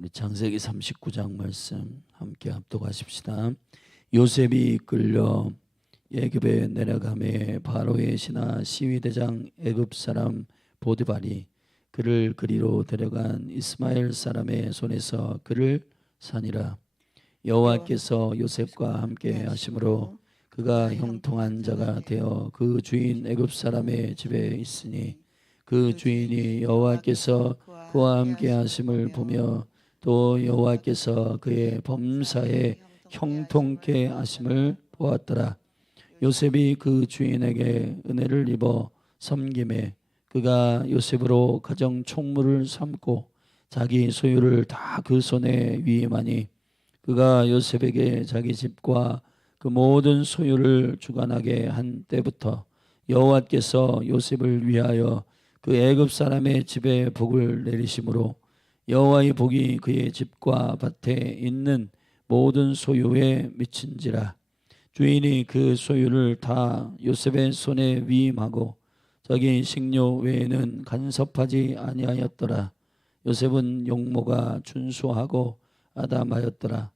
우리 창세기 39장 말씀 함께 합독하십시다. 요셉이 이끌려 애굽에 내려가매 바로의 신하 시위대장 애굽 사람 보디발이 그를 그리로 데려간 이스마엘 사람의 손에서 그를 산이라. 여호와께서 요셉과 함께 하심으로 그가 형통한 자가 되어 그 주인 애굽 사람의 집에 있으니 그 주인이 여호와께서 그와 함께 하심을 보며 또 여호와께서 그의 범사에 형통케 하심을 보았더라. 요셉이 그 주인에게 은혜를 입어 섬김에 그가 요셉으로 가정 총무를 삼고 자기 소유를 다 그 손에 위임하니 그가 요셉에게 자기 집과 그 모든 소유를 주관하게 한 때부터 여호와께서 요셉을 위하여 그 애굽 사람의 집에 복을 내리심으로 여호와의 복이 그의 집과 밭에 있는 모든 소유에 미친지라. 주인이 그 소유를 다 요셉의 손에 위임하고 자기 식료 외에는 간섭하지 아니하였더라. 요셉은 용모가 준수하고 아담하였더라.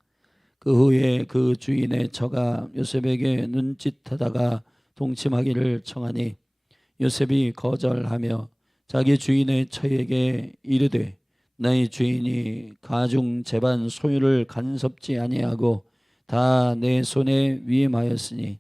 그 후에 그 주인의 처가 요셉에게 눈짓하다가 동침하기를 청하니 요셉이 거절하며 자기 주인의 처에게 이르되 나의 주인이 가중 제반 소유를 간섭지 아니하고 다 내 손에 위임하였으니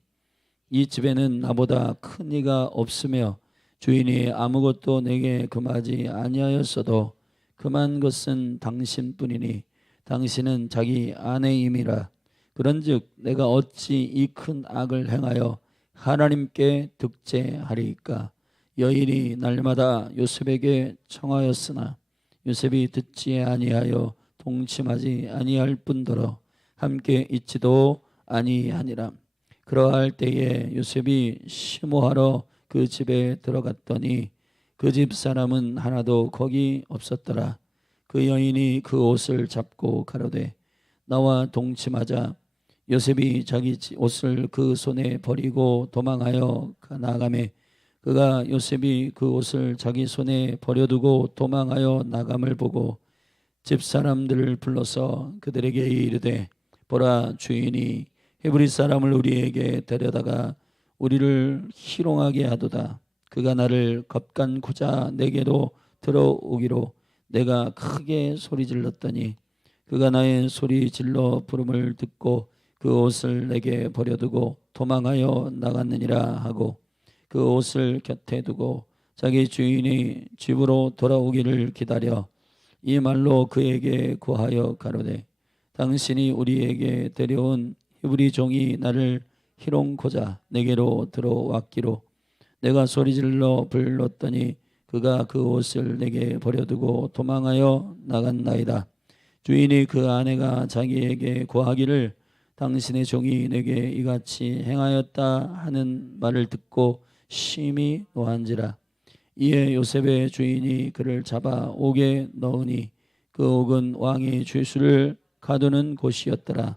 이 집에는 나보다 큰 이가 없으며 주인이 아무것도 내게 금하지 아니하였어도 금한 것은 당신뿐이니 당신은 자기 아내임이라. 그런즉 내가 어찌 이 큰 악을 행하여 하나님께 득죄하리이까. 여인이 날마다 요셉에게 청하였으나 요셉이 듣지 아니하여 동침하지 아니할 뿐더러 함께 있지도 아니하니라. 그러할 때에 요셉이 심호하러 그 집에 들어갔더니 그 집 사람은 하나도 거기 없었더라. 그 여인이 그 옷을 잡고 가로되 나와 동침하자. 요셉이 자기 옷을 그 손에 버리고 도망하여 나가매 그가 요셉이 그 옷을 자기 손에 버려두고 도망하여 나감을 보고 집 사람들을 불러서 그들에게 이르되 보라, 주인이 헤브리 사람을 우리에게 데려다가 우리를 희롱하게 하도다. 그가 나를 겁간고자 내게로 들어오기로 내가 크게 소리질렀더니 그가 나의 소리 질러 부름을 듣고 그 옷을 내게 버려두고 도망하여 나갔느니라 하고 그 옷을 곁에 두고 자기 주인이 집으로 돌아오기를 기다려 이 말로 그에게 구하여 가로되 당신이 우리에게 데려온 히브리 종이 나를 희롱코자 내게로 들어왔기로 내가 소리질러 불렀더니 그가 그 옷을 내게 버려두고 도망하여 나갔나이다. 주인이 그 아내가 자기에게 구하기를 당신의 종이 내게 이같이 행하였다 하는 말을 듣고 심히 노한지라. 이에 요셉의 주인이 그를 잡아 옥에 넣으니 그 옥은 왕이 죄수를 가두는 곳이었더라.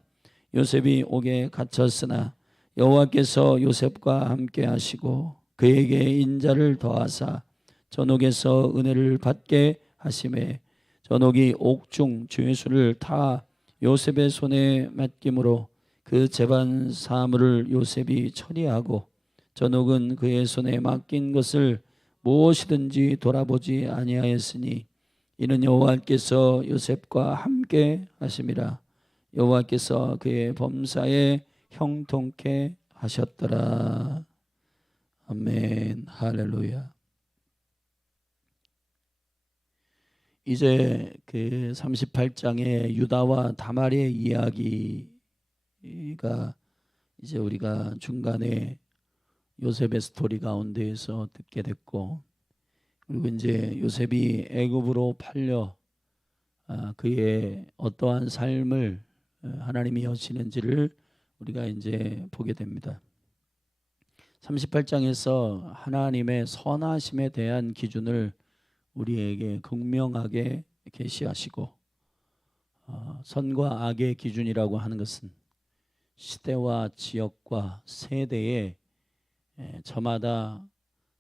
요셉이 옥에 갇혔으나 여호와께서 요셉과 함께 하시고 그에게 인자를 더하사 전옥에서 은혜를 받게 하심에 전옥이 옥중 죄수를 다 요셉의 손에 맡김으로 그 재반 사물을 요셉이 처리하고 전옥은 그의 손에 맡긴 것을 무엇이든지 돌아보지 아니하였으니 이는 여호와께서 요셉과 함께 하심이라. 여호와께서 그의 범사에 형통케 하셨더라. 아멘. 할렐루야. 이제 그 38장의 유다와 다말의 이야기가 이제 우리가 중간에 요셉의 스토리 가운데에서 듣게 됐고, 그리고 이제 요셉이 애굽으로 팔려 그의 어떠한 삶을 하나님이 여시는지를 우리가 이제 보게 됩니다. 38장에서 하나님의 선하심에 대한 기준을 우리에게 극명하게 계시하시고, 선과 악의 기준이라고 하는 것은 시대와 지역과 세대에 저마다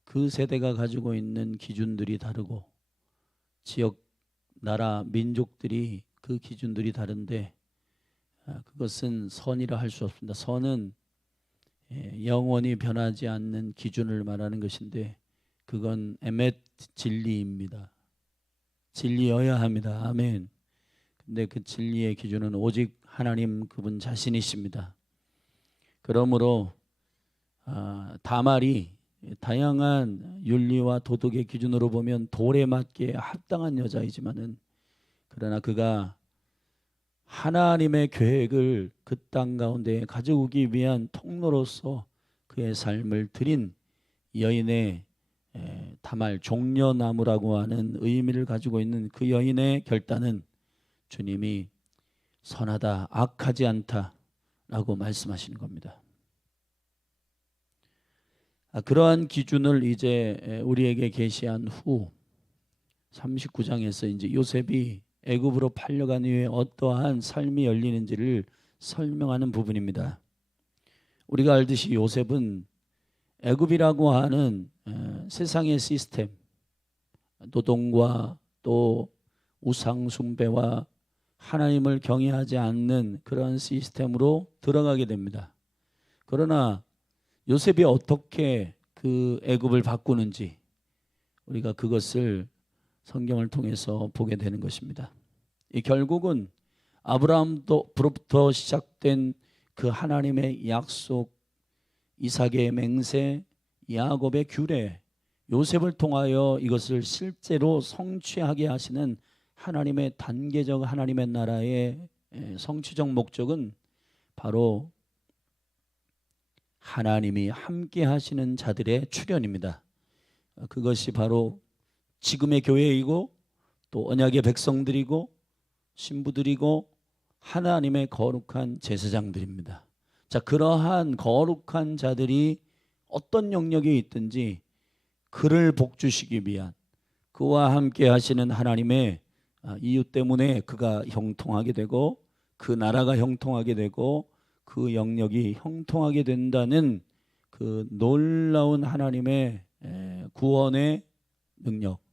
그 세대가 가지고 있는 기준들이 다르고 지역, 나라, 민족들이 그 기준들이 다른데 그것은 선이라 할 수 없습니다. 선은 영원히 변하지 않는 기준을 말하는 것인데 그건 에멧 진리입니다. 진리여야 합니다. 아멘. 근데 그 진리의 기준은 오직 하나님 그분 자신이십니다. 그러므로 다말이 다양한 윤리와 도덕의 기준으로 보면 돌에 맞게 합당한 여자이지만은 그러나 그가 하나님의 계획을 그 땅 가운데 가져오기 위한 통로로서 그의 삶을 드린 여인의 다말 종려나무라고 하는 의미를 가지고 있는 그 여인의 결단은 주님이 선하다, 악하지 않다라고 말씀하시는 겁니다. 그러한 기준을 이제 우리에게 계시한 후 39장에서 이제 요셉이 애굽으로 팔려간 이후에 어떠한 삶이 열리는지를 설명하는 부분입니다. 우리가 알듯이 요셉은 애굽이라고 하는 세상의 시스템, 노동과 또 우상 숭배와 하나님을 경외하지 않는 그런 시스템으로 들어가게 됩니다. 그러나 요셉이 어떻게 그 애굽을 바꾸는지 우리가 그것을 성경을 통해서 보게 되는 것입니다. 이 결국은 아브라함부터 시작된 그 하나님의 약속, 이삭의 맹세, 야곱의 규례, 요셉을 통하여 이것을 실제로 성취하게 하시는 하나님의 단계적 하나님의 나라의 성취적 목적은 바로 하나님이 함께 하시는 자들의 출현입니다. 그것이 바로 지금의 교회이고 또 언약의 백성들이고 신부들이고 하나님의 거룩한 제사장들입니다. 자, 그러한 거룩한 자들이 어떤 영역에 있든지 그를 복주시기 위한 그와 함께 하시는 하나님의 이유 때문에 그가 형통하게 되고 그 나라가 형통하게 되고 그 영역이 형통하게 된다는 그 놀라운 하나님의 구원의 능력,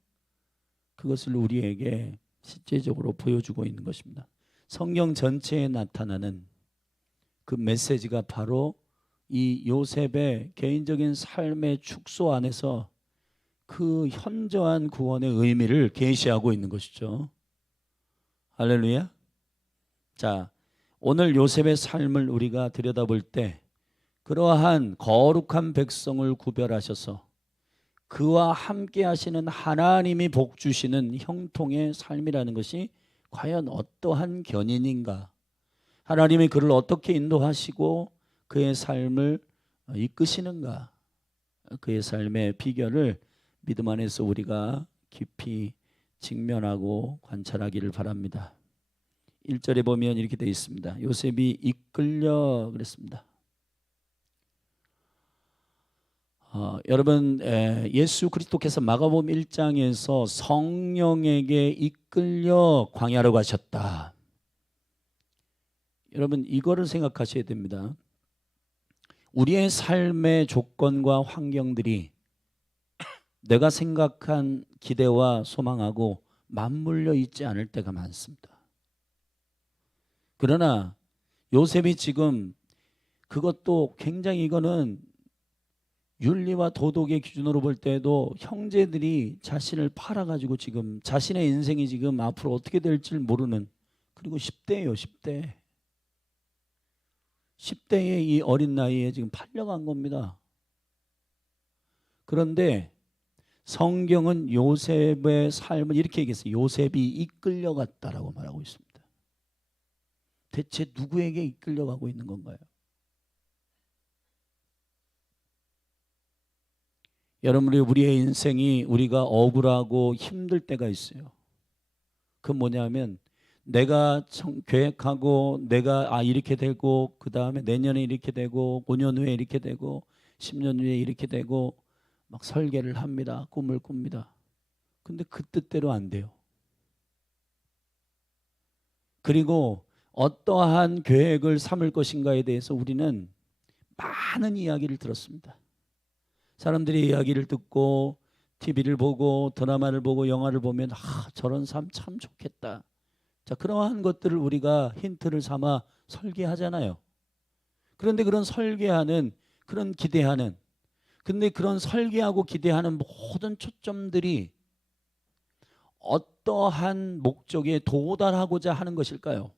그것을 우리에게 실제적으로 보여주고 있는 것입니다. 성경 전체에 나타나는 그 메시지가 바로 이 요셉의 개인적인 삶의 축소 안에서 그 현저한 구원의 의미를 계시하고 있는 것이죠. 할렐루야. 자, 오늘 요셉의 삶을 우리가 들여다볼 때 그러한 거룩한 백성을 구별하셔서 그와 함께 하시는 하나님이 복 주시는 형통의 삶이라는 것이 과연 어떠한 견인인가, 하나님이 그를 어떻게 인도하시고 그의 삶을 이끄시는가, 그의 삶의 비결을 믿음 안에서 우리가 깊이 직면하고 관찰하기를 바랍니다. 1절에 보면 이렇게 되어 있습니다. 요셉이 이끌려 그랬습니다. 여러분, 예수 그리스도께서 마가복음 1장에서 성령에게 이끌려 광야로 가셨다. 여러분, 이거를 생각하셔야 됩니다. 우리의 삶의 조건과 환경들이 내가 생각한 기대와 소망하고 맞물려 있지 않을 때가 많습니다. 그러나 요셉이 지금 그것도 굉장히 이거는 윤리와 도덕의 기준으로 볼 때도 형제들이 자신을 팔아가지고 지금 자신의 인생이 지금 앞으로 어떻게 될지 모르는, 그리고 10대예요. 10대. 10대의 이 어린 나이에 지금 팔려간 겁니다. 그런데 성경은 요셉의 삶을 이렇게 얘기했어요. 요셉이 이끌려갔다라고 말하고 있습니다. 대체 누구에게 이끌려가고 있는 건가요? 여러분, 우리의 인생이 우리가 억울하고 힘들 때가 있어요. 그건 뭐냐면 내가 계획하고 내가 이렇게 되고 그 다음에 내년에 이렇게 되고 5년 후에 이렇게 되고 10년 후에 이렇게 되고 막 설계를 합니다. 꿈을 꿉니다. 근데 그 뜻대로 안 돼요. 그리고 어떠한 계획을 삼을 것인가에 대해서 우리는 많은 이야기를 들었습니다. 사람들이 이야기를 듣고 TV를 보고 드라마를 보고 영화를 보면 저런 삶 참 좋겠다. 자, 그러한 것들을 우리가 힌트를 삼아 설계하잖아요. 그런데 그런 설계하는, 그런 기대하는, 근데 그런 설계하고 기대하는 모든 초점들이 어떠한 목적에 도달하고자 하는 것일까요?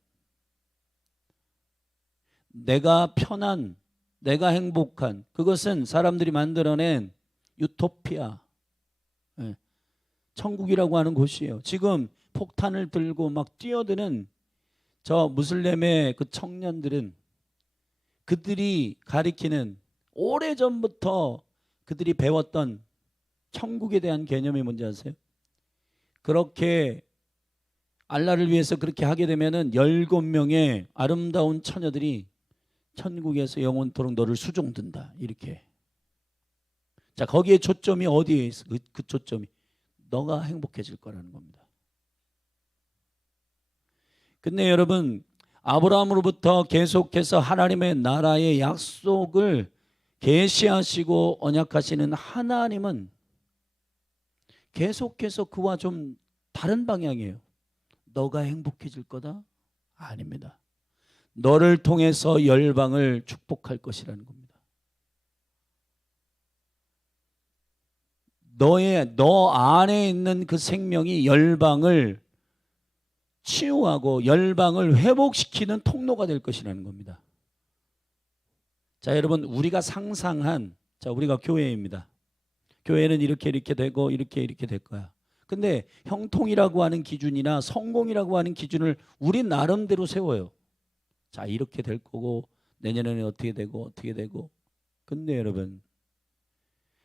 내가 편한, 내가 행복한, 그것은 사람들이 만들어낸 유토피아, 예, 천국이라고 하는 곳이에요. 지금 폭탄을 들고 막 뛰어드는 저 무슬림의 그 청년들은, 그들이 가리키는, 오래전부터 그들이 배웠던 천국에 대한 개념이 뭔지 아세요? 그렇게 알라를 위해서 그렇게 하게 되면은 17명의 아름다운 처녀들이 천국에서 영원토록 너를 수종든다, 이렇게. 자, 거기에 초점이 어디에 있어? 그 초점이 너가 행복해질 거라는 겁니다. 근데 여러분, 아브라함으로부터 계속해서 하나님의 나라의 약속을 계시하시고 언약하시는 하나님은 계속해서 그와 좀 다른 방향이에요. 너가 행복해질 거다? 아닙니다. 너를 통해서 열방을 축복할 것이라는 겁니다. 너 안에 있는 그 생명이 열방을 치유하고 열방을 회복시키는 통로가 될 것이라는 겁니다. 자, 여러분, 우리가 상상한, 자, 우리가 교회입니다. 교회는 이렇게 되고 이렇게 될 거야. 근데 형통이라고 하는 기준이나 성공이라고 하는 기준을 우리 나름대로 세워요. 자, 이렇게 될 거고 내년에는 어떻게 되고. 근데 여러분,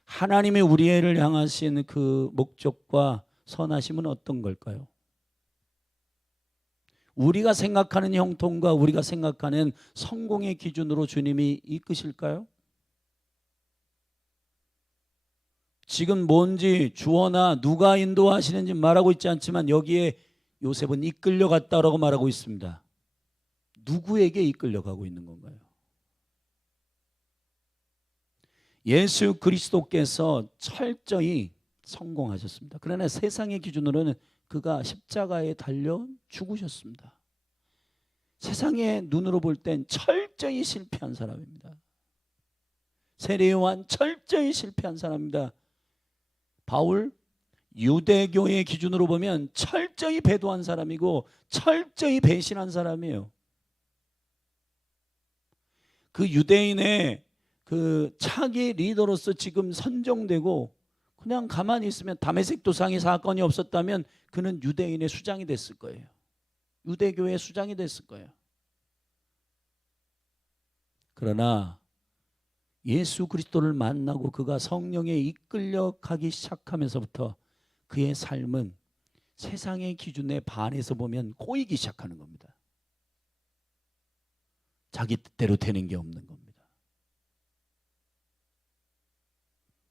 하나님의 우리를 향하신 그 목적과 선하심은 어떤 걸까요? 우리가 생각하는 형통과 우리가 생각하는 성공의 기준으로 주님이 이끄실까요? 지금 뭔지 주어나 누가 인도하시는지 말하고 있지 않지만 여기에 요셉은 이끌려갔다라고 말하고 있습니다. 누구에게 이끌려가고 있는 건가요? 예수 그리스도께서 철저히 성공하셨습니다. 그러나 세상의 기준으로는 그가 십자가에 달려 죽으셨습니다. 세상의 눈으로 볼 땐 철저히 실패한 사람입니다. 세례 요한 철저히 실패한 사람입니다. 바울 유대교의 기준으로 보면 철저히 배도한 사람이고 철저히 배신한 사람이에요. 그 유대인의 그 차기 리더로서 지금 선정되고 그냥 가만히 있으면 다메섹 도상의 사건이 없었다면 그는 유대인의 수장이 됐을 거예요. 유대교의 수장이 됐을 거예요. 그러나 예수 그리스도를 만나고 그가 성령에 이끌려 가기 시작하면서부터 그의 삶은 세상의 기준에 반해서 보면 꼬이기 시작하는 겁니다. 자기 뜻대로 되는 게 없는 겁니다.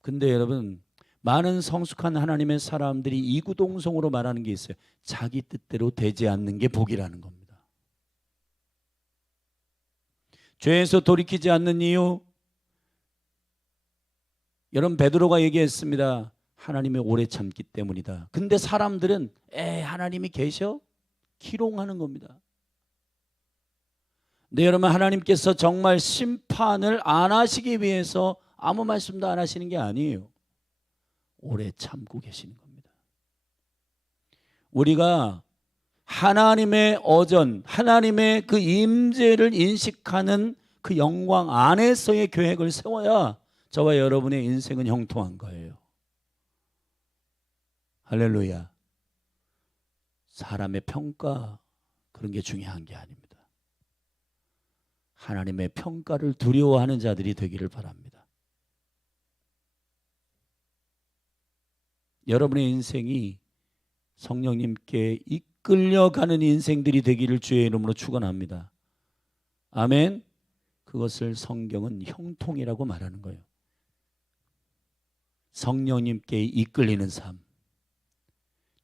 근데 여러분, 많은 성숙한 하나님의 사람들이 이구동성으로 말하는 게 있어요. 자기 뜻대로 되지 않는 게 복이라는 겁니다. 죄에서 돌이키지 않는 이유, 여러분, 베드로가 얘기했습니다. 하나님의 오래 참기 때문이다. 근데 사람들은 하나님이 계셔? 기롱하는 겁니다. 근데 여러분, 하나님께서 정말 심판을 안 하시기 위해서 아무 말씀도 안 하시는 게 아니에요. 오래 참고 계시는 겁니다. 우리가 하나님의 어전, 하나님의 그 임재를 인식하는 그 영광 안에서의 계획을 세워야 저와 여러분의 인생은 형통한 거예요. 할렐루야. 사람의 평가, 그런 게 중요한 게 아닙니다. 하나님의 평가를 두려워하는 자들이 되기를 바랍니다. 여러분의 인생이 성령님께 이끌려가는 인생들이 되기를 주의 이름으로 축원합니다. 아멘. 그것을 성경은 형통이라고 말하는 거예요. 성령님께 이끌리는 삶,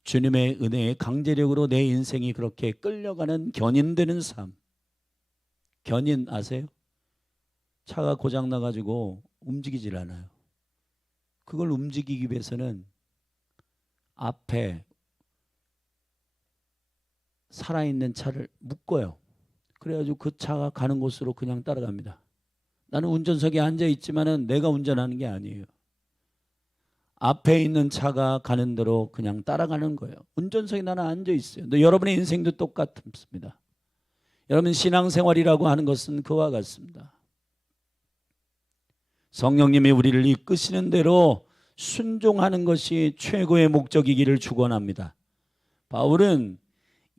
주님의 은혜의 강제력으로 내 인생이 그렇게 끌려가는 견인되는 삶. 견인 아세요? 차가 고장 나가지고 움직이질 않아요. 그걸 움직이기 위해서는 앞에 살아있는 차를 묶어요. 그래가지고 그 차가 가는 곳으로 그냥 따라갑니다. 나는 운전석에 앉아있지만은 내가 운전하는 게 아니에요. 앞에 있는 차가 가는 대로 그냥 따라가는 거예요. 운전석에 나는 앉아있어요. 근데 여러분의 인생도 똑같습니다. 여러분 신앙생활이라고 하는 것은 그와 같습니다. 성령님이 우리를 이끄시는 대로 순종하는 것이 최고의 목적이기를 축원합니다. 바울은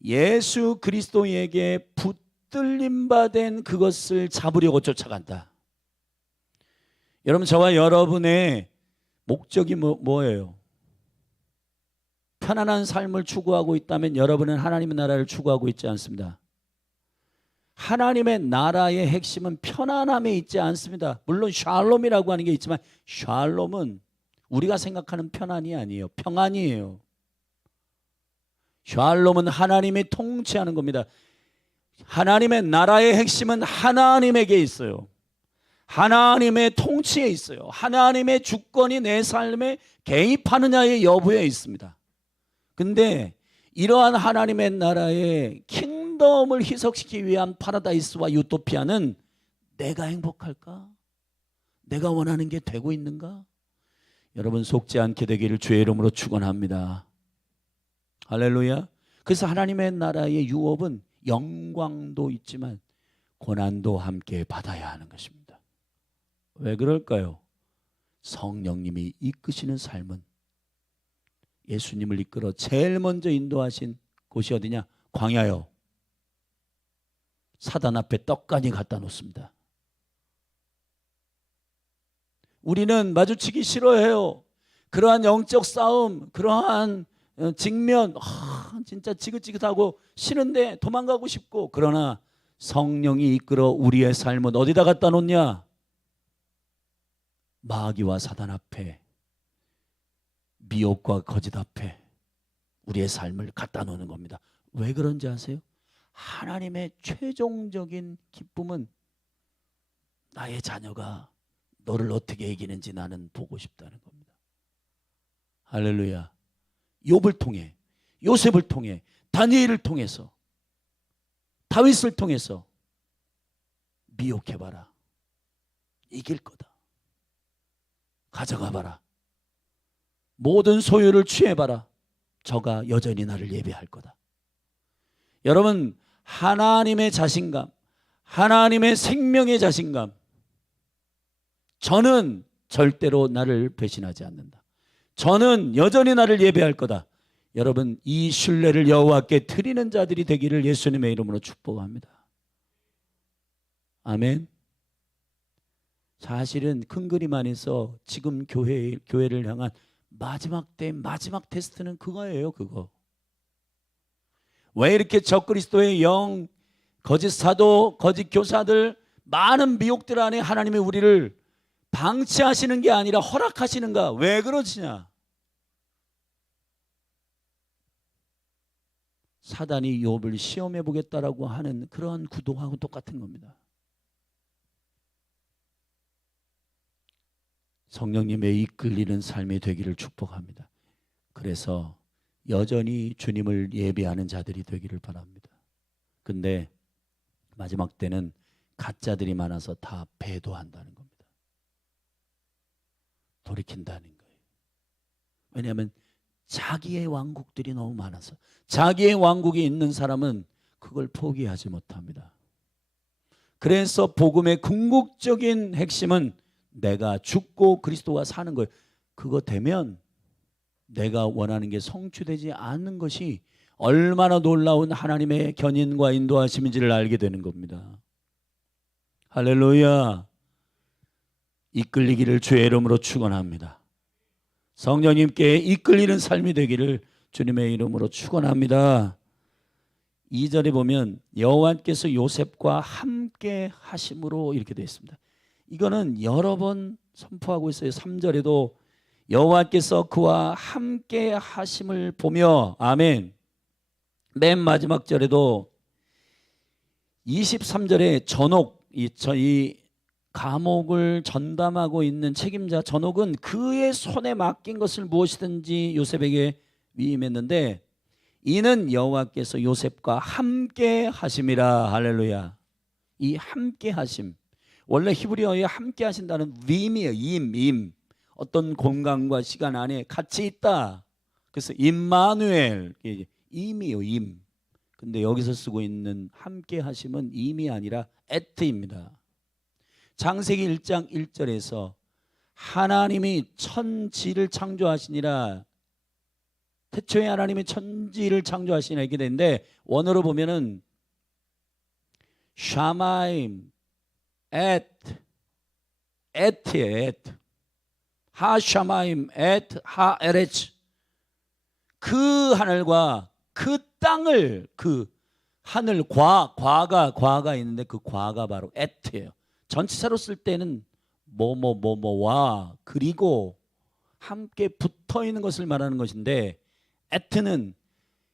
예수 그리스도에게 붙들림 받은 그것을 잡으려고 쫓아간다. 여러분 저와 여러분의 목적이 뭐예요? 편안한 삶을 추구하고 있다면 여러분은 하나님의 나라를 추구하고 있지 않습니다. 하나님의 나라의 핵심은 편안함에 있지 않습니다. 물론 샬롬이라고 하는 게 있지만 샬롬은 우리가 생각하는 편안이 아니에요. 평안이에요. 샬롬은 하나님이 통치하는 겁니다. 하나님의 나라의 핵심은 하나님에게 있어요. 하나님의 통치에 있어요. 하나님의 주권이 내 삶에 개입하느냐의 여부에 있습니다. 근데 이러한 하나님의 나라의 킹덤을 희석시키기 위한 파라다이스와 유토피아는 내가 행복할까? 내가 원하는 게 되고 있는가? 여러분 속지 않게 되기를 주의 이름으로 축원합니다. 할렐루야. 그래서 하나님의 나라의 유업은 영광도 있지만 고난도 함께 받아야 하는 것입니다. 왜 그럴까요? 성령님이 이끄시는 삶은 예수님을 이끌어 제일 먼저 인도하신 곳이 어디냐? 광야요. 사단 앞에 떡가니 갖다 놓습니다. 우리는 마주치기 싫어해요. 그러한 영적 싸움, 그러한 직면, 진짜 지긋지긋하고 싫은데 도망가고 싶고, 그러나 성령이 이끌어 우리의 삶은 어디다 갖다 놓냐? 마귀와 사단 앞에, 미혹과 거짓 앞에 우리의 삶을 갖다 놓는 겁니다. 왜 그런지 아세요? 하나님의 최종적인 기쁨은 나의 자녀가 너를 어떻게 이기는지 나는 보고 싶다는 겁니다. 할렐루야. 욥을 통해, 요셉을 통해, 다니엘을 통해서, 다윗을 통해서 미혹해봐라. 이길 거다. 가져가봐라. 모든 소유를 취해봐라. 저가 여전히 나를 예배할 거다. 여러분 하나님의 자신감, 하나님의 생명의 자신감, 저는 절대로 나를 배신하지 않는다. 저는 여전히 나를 예배할 거다. 여러분 이 신뢰를 여호와께 드리는 자들이 되기를 예수님의 이름으로 축복합니다. 아멘. 사실은 큰 그림 안에서 지금 교회를 향한 마지막 때 마지막 테스트는 그거예요. 그거. 왜 이렇게 적그리스도의 영, 거짓 사도, 거짓 교사들, 많은 미혹들 안에 하나님이 우리를 방치하시는 게 아니라 허락하시는가? 왜 그러시냐? 사단이 욥을 시험해 보겠다라고 하는 그런 구도하고 똑같은 겁니다. 성령님의 이끌리는 삶이 되기를 축복합니다. 그래서 여전히 주님을 예배하는 자들이 되기를 바랍니다. 근데 마지막 때는 가짜들이 많아서 다 배도한다는 겁니다. 돌이킨다는 거예요. 왜냐하면 자기의 왕국들이 너무 많아서, 자기의 왕국이 있는 사람은 그걸 포기하지 못합니다. 그래서 복음의 궁극적인 핵심은 내가 죽고 그리스도와 사는 거예요. 그거 되면 내가 원하는 게 성취되지 않는 것이 얼마나 놀라운 하나님의 견인과 인도하심인지를 알게 되는 겁니다. 할렐루야. 이끌리기를 주의 이름으로 축원합니다. 성령님께 이끌리는 삶이 되기를 주님의 이름으로 축원합니다. 2절에 보면 여호와께서 요셉과 함께 하심으로 이렇게 되어 있습니다. 이거는 여러 번 선포하고 있어요. 3절에도 여호와께서 그와 함께 하심을 보며, 아멘. 맨 마지막 절에도 23절에 전옥, 이 감옥을 전담하고 있는 책임자 전옥은 그의 손에 맡긴 것을 무엇이든지 요셉에게 위임했는데, 이는 여호와께서 요셉과 함께 하심이라. 할렐루야. 이 함께 하심, 원래 히브리어에 함께 하신다는 임이에요. 임. 어떤 공간과 시간 안에 같이 있다. 그래서 임마누엘, 임이요, 임. 근데 여기서 쓰고 있는 함께 하심은 임이 아니라 에트입니다. 창세기 1장 1절에서 하나님이 천지를 창조하시니라, 태초에 하나님이 천지를 창조하시니라 이렇게 되는데, 원어로 보면은 샤마임 에트예요. 하샤마임 에트 하에레츠, 그 하늘과 그 땅을, 그 하늘 과가 있는데 그 과가 바로 에트예요. 전치사로 쓸 때는 뭐뭐뭐뭐와 그리고 함께 붙어 있는 것을 말하는 것인데, 에트는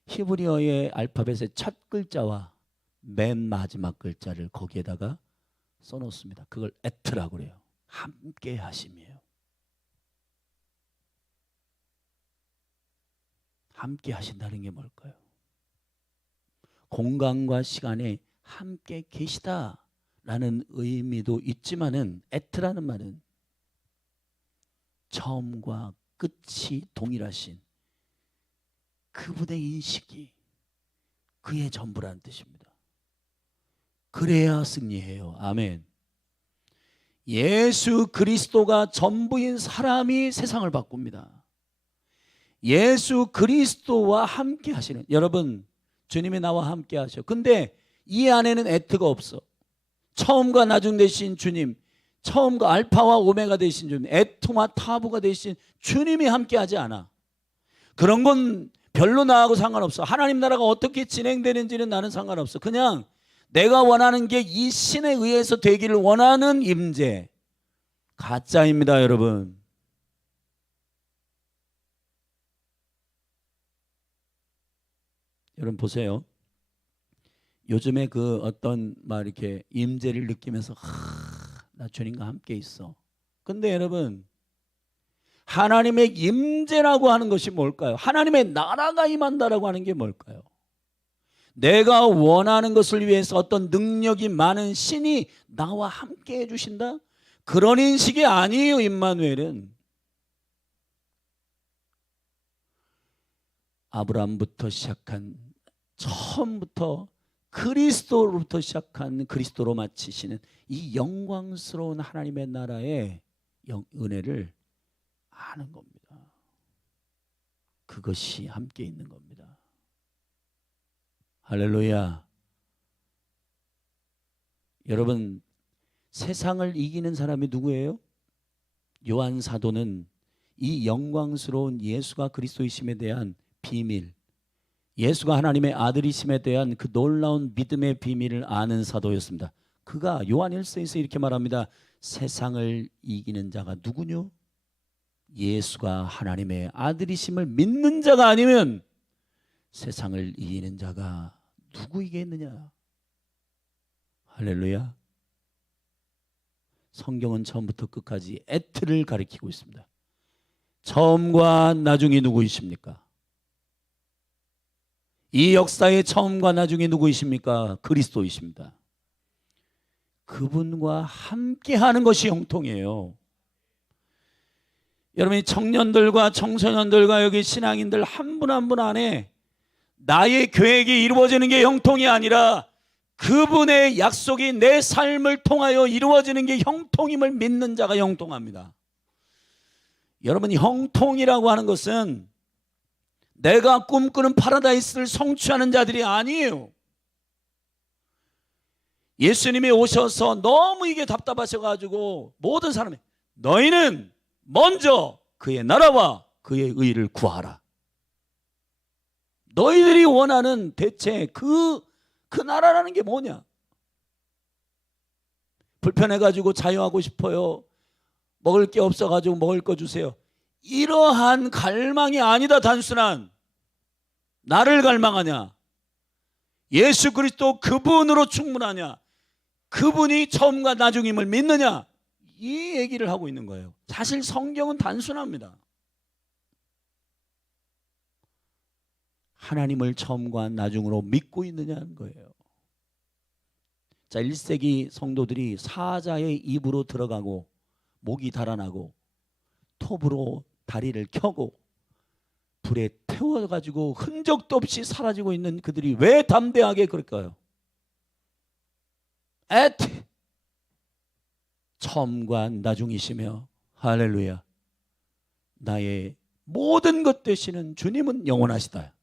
히브리어의 알파벳의 첫 글자와 맨 마지막 글자를 거기에다가 써놓습니다. 그걸 에트라고 그래요. 함께 하심이에요. 함께 하신다는 게 뭘까요? 공간과 시간에 함께 계시다라는 의미도 있지만은, 에트라는 말은 처음과 끝이 동일하신 그분의 인식이 그의 전부라는 뜻입니다. 그래야 승리해요. 아멘. 예수 그리스도가 전부인 사람이 세상을 바꿉니다. 예수 그리스도와 함께 하시는, 여러분 주님이 나와 함께 하셔. 근데 이 안에는 에트가 없어. 처음과 나중 되신 주님, 처음과 알파와 오메가 되신 주님, 에트와 타부가 되신 주님이 함께 하지 않아. 그런 건 별로 나하고 상관없어. 하나님 나라가 어떻게 진행되는지는 나는 상관없어. 그냥 내가 원하는 게 이 신에 의해서 되기를 원하는 임재, 가짜입니다, 여러분. 여러분 보세요. 요즘에 그 어떤 막 이렇게 임재를 느끼면서 나 주님과 함께 있어. 근데 여러분, 하나님의 임재라고 하는 것이 뭘까요? 하나님의 나라가 임한다라고 하는 게 뭘까요? 내가 원하는 것을 위해서 어떤 능력이 많은 신이 나와 함께 해주신다? 그런 인식이 아니에요. 임마누엘은 아브라함부터 시작한, 처음부터 그리스도로부터 시작한, 그리스도로 마치시는 이 영광스러운 하나님의 나라의 은혜를 아는 겁니다. 그것이 함께 있는 겁니다. 할렐루야. 여러분, 세상을 이기는 사람이 누구예요? 요한 사도는 이 영광스러운 예수가 그리스도이심에 대한 비밀, 예수가 하나님의 아들이심에 대한 그 놀라운 믿음의 비밀을 아는 사도였습니다. 그가 요한 1서에서 이렇게 말합니다. 세상을 이기는 자가 누구뇨? 예수가 하나님의 아들이심을 믿는 자가 아니면 세상을 이기는 자가 누구이겠느냐? 할렐루야. 성경은 처음부터 끝까지 에트를 가리키고 있습니다. 처음과 나중이 누구이십니까? 이 역사의 처음과 나중이 누구이십니까? 그리스도이십니다. 그분과 함께하는 것이 형통이에요. 여러분이 청년들과 청소년들과 여기 신앙인들 한 분 한 분 안에 나의 계획이 이루어지는 게 형통이 아니라 그분의 약속이 내 삶을 통하여 이루어지는 게 형통임을 믿는 자가 형통합니다. 여러분, 형통이라고 하는 것은 내가 꿈꾸는 파라다이스를 성취하는 자들이 아니에요. 예수님이 오셔서 너무 이게 답답하셔가지고 모든 사람이 너희는 먼저 그의 나라와 그의 의를 구하라. 너희들이 원하는 대체 그 나라라는 게 뭐냐? 불편해가지고 자유하고 싶어요. 먹을 게 없어가지고 먹을 거 주세요. 이러한 갈망이 아니다. 단순한 나를 갈망하냐? 예수 그리스도 그분으로 충분하냐? 그분이 처음과 나중임을 믿느냐? 이 얘기를 하고 있는 거예요. 사실 성경은 단순합니다. 하나님을 처음과 나중으로 믿고 있느냐는 거예요. 자, 1세기 성도들이 사자의 입으로 들어가고 목이 달아나고 톱으로 다리를 켜고 불에 태워가지고 흔적도 없이 사라지고 있는 그들이 왜 담대하게 그럴까요? 처음과 나중이시며 할렐루야, 나의 모든 것 되시는 주님은 영원하시다.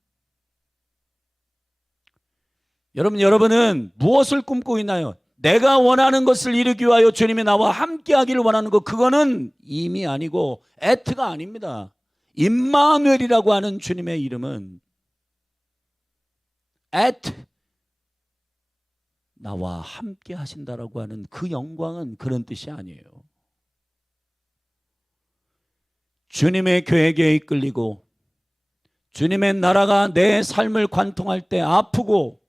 여러분은 무엇을 꿈꾸고 있나요? 내가 원하는 것을 이루기 위하여 주님이 나와 함께 하기를 원하는 것, 그거는 임이 아니고 에트가 아닙니다. 임마누엘이라고 하는 주님의 이름은 에트, 나와 함께 하신다라고 하는 그 영광은 그런 뜻이 아니에요. 주님의 계획에 이끌리고 주님의 나라가 내 삶을 관통할 때 아프고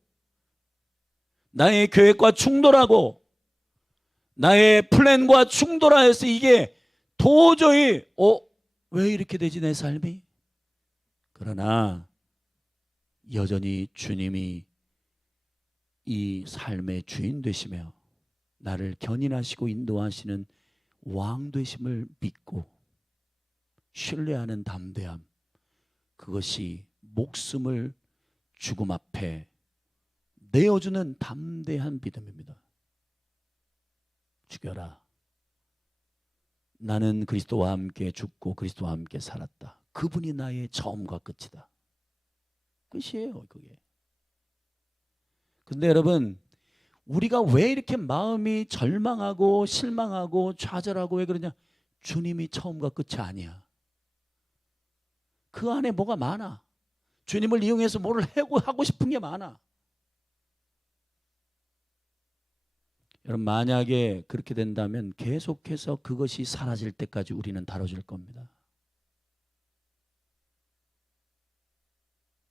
나의 계획과 충돌하고 나의 플랜과 충돌하여서 이게 도저히 왜 이렇게 되지 내 삶이? 그러나 여전히 주님이 이 삶의 주인 되시며 나를 견인하시고 인도하시는 왕 되심을 믿고 신뢰하는 담대함, 그것이 목숨을 죽음 앞에 내어주는 담대한 믿음입니다. 죽여라, 나는 그리스도와 함께 죽고 그리스도와 함께 살았다. 그분이 나의 처음과 끝이다. 끝이에요, 그게. 근데 여러분, 우리가 왜 이렇게 마음이 절망하고 실망하고 좌절하고 왜 그러냐? 주님이 처음과 끝이 아니야. 그 안에 뭐가 많아. 주님을 이용해서 뭐를 하고 싶은 게 많아. 여러분, 만약에 그렇게 된다면 계속해서 그것이 사라질 때까지 우리는 다뤄줄 겁니다.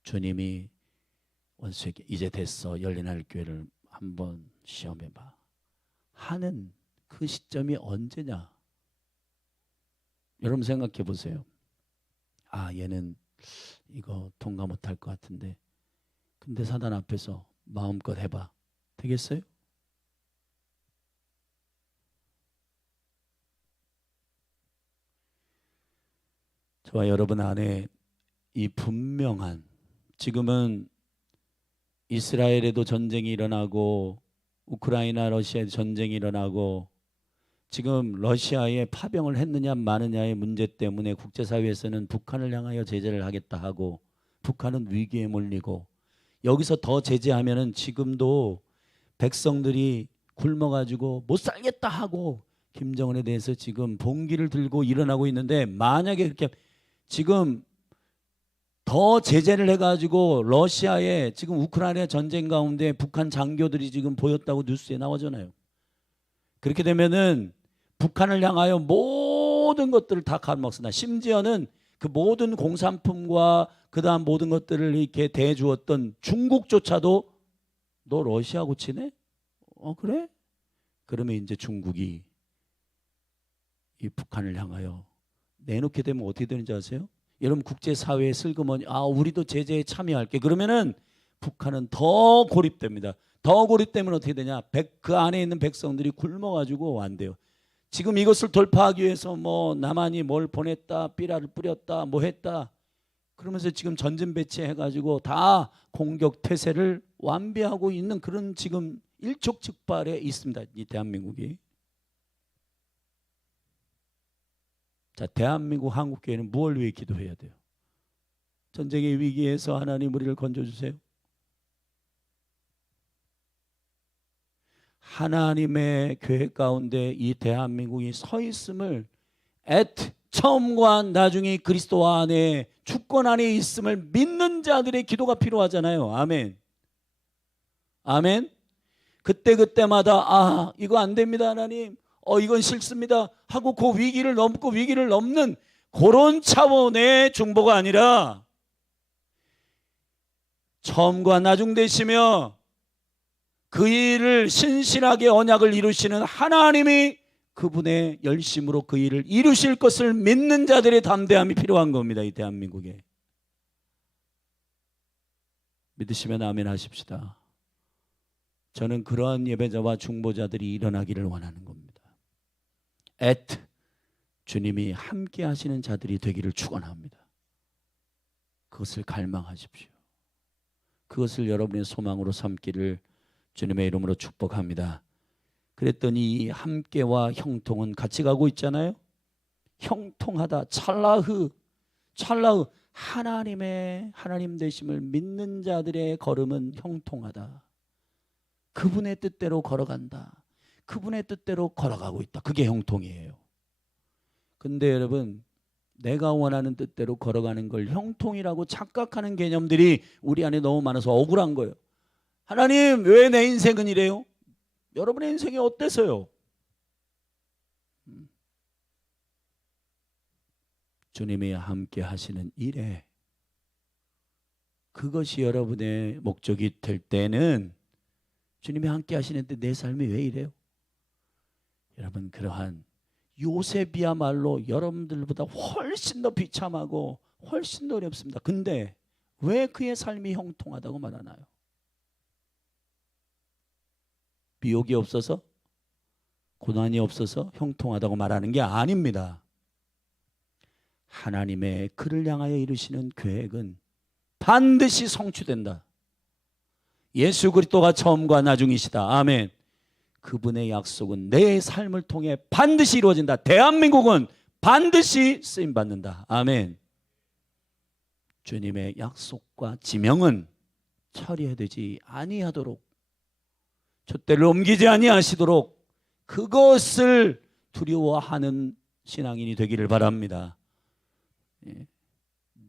주님이 원수에게 이제 됐어, 열린할 교회를 한번 시험해봐 하는 그 시점이 언제냐? 여러분 생각해 보세요. 얘는 이거 통과 못할 것 같은데, 근데 사단 앞에서 마음껏 해봐. 되겠어요? 저와 여러분 안에 이 분명한, 지금은 이스라엘에도 전쟁이 일어나고 우크라이나 러시아에도 전쟁이 일어나고 지금 러시아에 파병을 했느냐 마느냐의 문제 때문에 국제사회에서는 북한을 향하여 제재를 하겠다 하고 북한은 위기에 몰리고, 여기서 더 제재하면은 지금도 백성들이 굶어가지고 못 살겠다 하고 김정은에 대해서 지금 봉기를 들고 일어나고 있는데, 만약에 그렇게 지금 더 제재를 해가지고 러시아에 지금 우크라이나 전쟁 가운데 북한 장교들이 지금 보였다고 뉴스에 나오잖아요. 그렇게 되면은 북한을 향하여 모든 것들을 다 가로막습니다. 심지어는 그 모든 공산품과 그 다음 모든 것들을 이렇게 대주었던 중국조차도 너 러시아하고 친해? 그래? 그러면 이제 중국이 이 북한을 향하여 내놓게 되면 어떻게 되는지 아세요? 여러분, 국제사회에 슬그머니 우리도 제재에 참여할게. 그러면은 북한은 더 고립됩니다. 더 고립되면 어떻게 되냐? 그 안에 있는 백성들이 굶어가지고 안 돼요. 지금 이것을 돌파하기 위해서 뭐 남한이 뭘 보냈다, 삐라를 뿌렸다, 뭐 했다, 그러면서 지금 전진 배치해가지고 다 공격 태세를 완비하고 있는 그런 지금 일촉즉발에 있습니다, 이 대한민국이. 자, 대한민국 한국교회는 무엇을 위해 기도해야 돼요? 전쟁의 위기에서 하나님 우리를 건져주세요. 하나님의 교회 가운데 이 대한민국이 서 있음을, 처음과 나중에 그리스도 안에 주권 안에 있음을 믿는 자들의 기도가 필요하잖아요. 아멘. 아멘. 그때마다 이거 안 됩니다 하나님, 이건 싫습니다 하고 그 위기를 넘고 위기를 넘는 그런 차원의 중보가 아니라, 처음과 나중 되시며 그 일을 신실하게 언약을 이루시는 하나님이 그분의 열심으로 그 일을 이루실 것을 믿는 자들의 담대함이 필요한 겁니다, 이 대한민국에. 믿으시면 아멘 하십시다. 저는 그러한 예배자와 중보자들이 일어나기를 원하는 겁니다. 주님이 함께 하시는 자들이 되기를 축원합니다. 그것을 갈망하십시오. 그것을 여러분의 소망으로 삼기를 주님의 이름으로 축복합니다. 그랬더니 이 함께와 형통은 같이 가고 있잖아요. 형통하다, 찰라흐 하나님 되심을 믿는 자들의 걸음은 형통하다. 그분의 뜻대로 걸어간다. 그분의 뜻대로 걸어가고 있다. 그게 형통이에요. 근데 여러분, 내가 원하는 뜻대로 걸어가는 걸 형통이라고 착각하는 개념들이 우리 안에 너무 많아서 억울한 거예요. 하나님, 왜 내 인생은 이래요? 여러분의 인생이 어때서요? 주님이 함께 하시는 일에 그것이 여러분의 목적이 될 때는 주님이 함께 하시는데 내 삶이 왜 이래요? 여러분, 그러한 요셉이야말로 여러분들보다 훨씬 더 비참하고 훨씬 더 어렵습니다. 근데 왜 그의 삶이 형통하다고 말하나요? 미혹이 없어서, 고난이 없어서 형통하다고 말하는 게 아닙니다. 하나님의 그를 향하여 이루시는 계획은 반드시 성취된다. 예수 그리스도가 처음과 나중이시다. 아멘. 그분의 약속은 내 삶을 통해 반드시 이루어진다. 대한민국은 반드시 쓰임받는다. 아멘. 주님의 약속과 지명은 처리되지 아니하도록, 촛대를 옮기지 아니하시도록 그것을 두려워하는 신앙인이 되기를 바랍니다.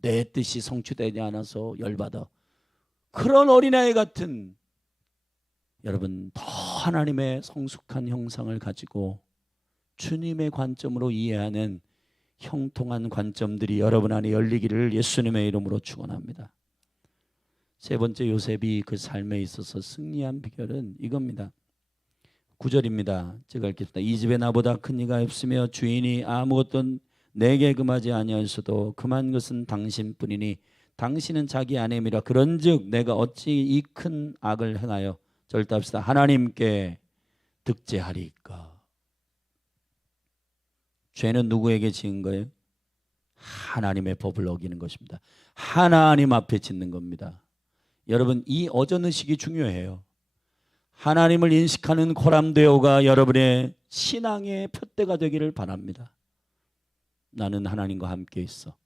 내 뜻이 성취되지 않아서 열받아. 그런 어린아이 같은, 여러분, 더 하나님의 성숙한 형상을 가지고 주님의 관점으로 이해하는 형통한 관점들이 여러분 안에 열리기를 예수님의 이름으로 축원합니다. 세 번째, 요셉이 그 삶에 있어서 승리한 비결은 이겁니다. 9절입니다. 제가 읽겠습니다. 이 집에 나보다 큰 이가 없으며 주인이 아무것도 내게 금하지 아니하였어도 금한 것은 당신뿐이니 당신은 자기 아내임이라. 그런즉 내가 어찌 이 큰 악을 행하여, 절답시다, 하나님께 득죄하리까. 죄는 누구에게 지은 거예요? 하나님의 법을 어기는 것입니다. 하나님 앞에 짓는 겁니다. 여러분, 이 어전의식이 중요해요. 하나님을 인식하는 코람데오가 여러분의 신앙의 표대가 되기를 바랍니다. 나는 하나님과 함께 있어.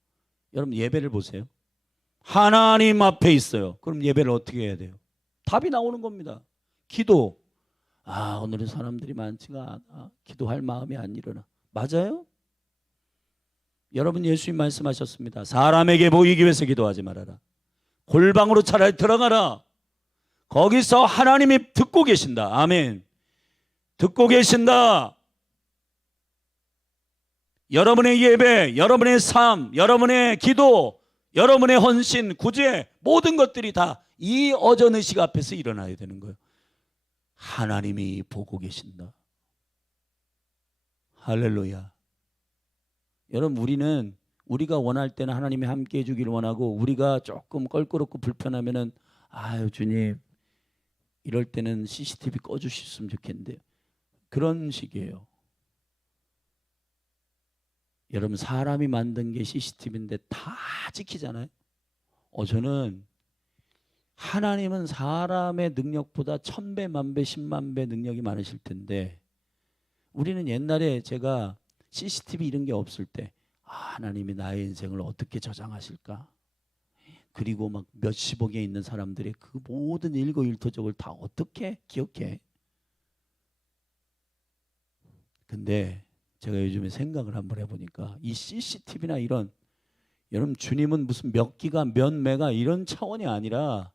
여러분, 예배를 보세요. 하나님 앞에 있어요. 그럼 예배를 어떻게 해야 돼요? 답이 나오는 겁니다. 기도. 오늘은 사람들이 많지가 않아. 기도할 마음이 안 일어나. 맞아요? 여러분, 예수님 말씀하셨습니다. 사람에게 보이기 위해서 기도하지 말아라. 골방으로 차라리 들어가라. 거기서 하나님이 듣고 계신다. 아멘. 듣고 계신다. 여러분의 예배, 여러분의 삶, 여러분의 기도, 여러분의 헌신, 구제, 모든 것들이 다 이 어전의식 앞에서 일어나야 되는 거예요. 하나님이 보고 계신다. 할렐루야. 여러분, 우리가 원할 때는 하나님이 함께 해주기를 원하고, 우리가 조금 껄끄럽고 불편하면은 아유 주님, 이럴 때는 CCTV 꺼주셨으면 좋겠는데, 그런 식이에요. 여러분, 사람이 만든 게 CCTV인데 다 지키잖아요. 저는 하나님은 사람의 능력보다 1000배, 10,000배, 100,000배 능력이 많으실 텐데, 우리는 옛날에 제가 CCTV 이런 게 없을 때 하나님이 나의 인생을 어떻게 저장하실까? 그리고 막 몇십억에 있는 사람들의 그 모든 일거일터적을 다 어떻게 기억해? 근데 제가 요즘에 생각을 한번 해보니까 이 CCTV나 이런, 여러분, 주님은 무슨 몇 기가 몇 메가 이런 차원이 아니라